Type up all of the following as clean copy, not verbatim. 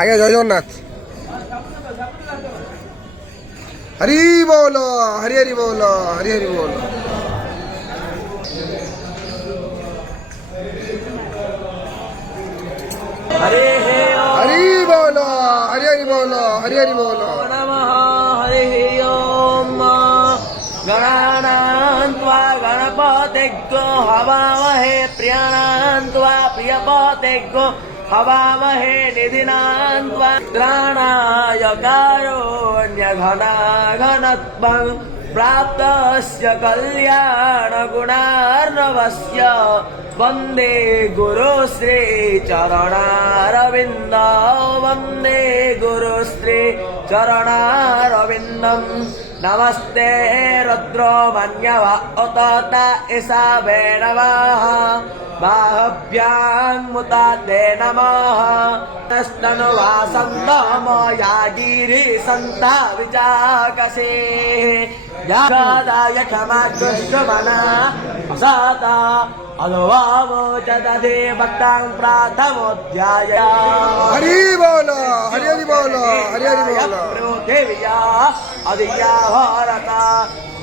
आगे जय जगन्नाथ हरि बोलो हरि हरि बोलो हरि हरि बोलो हरे हरि बोलो हरि हरि बोलो हरि हरि बोलो नमः हरे ओम गणानान्त्वा गणपतिग्गो हवामहे प्रियाणान्त्वा प्रियपतिग्गो हवामहे निधिनान्त्वा त्राणाय कारुण्यघनाघनत्वं प्राप्तस्य कल्याणगुणार्णवस्य वन्दे गुरुश्री चरणारविन्द वन्दे गुरुश्री चरणारविन्दम् नमस्ते रुद्रो मन्यव उत इसा वे नमः बाहुभ्यां मुताते नमः तस्तनुवासं नमो यागिरि सन्ता विचाकसे यादाय क्षमागुष्मना साता अलवावो चदधे भक्तां प्राथमोऽध्याय हरि बोलो हरि हरि बोलो हरि हरि बोलो देव्या अधिया भारत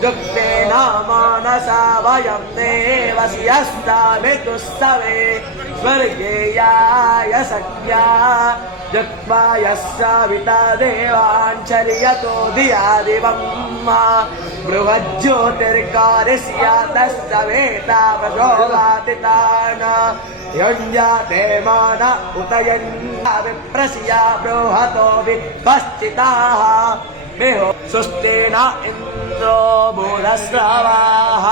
दुक्ते मानसा वयं देवस्यस्तामितुस्तवे स्वर्गेयाय सख्या जक्त्वा यस्याविता देवाञ्चर्यतो धिया दिवं बृहज्योतिर्कारस्यातस्तवेता प्रचोदातितान् यञ्जाते मान उत यञ्जा विप्रस्या बृहतो विपश्चिताः मेहो स्वस्ति न इन्द्रो बोधस्रवाः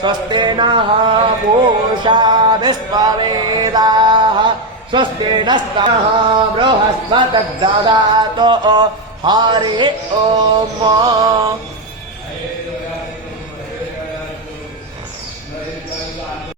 स्वस्ति नः पूषा विश्ववेदाः स्वस्ति नस्तः बृहस्पतिर्दधातु हरि ओम्।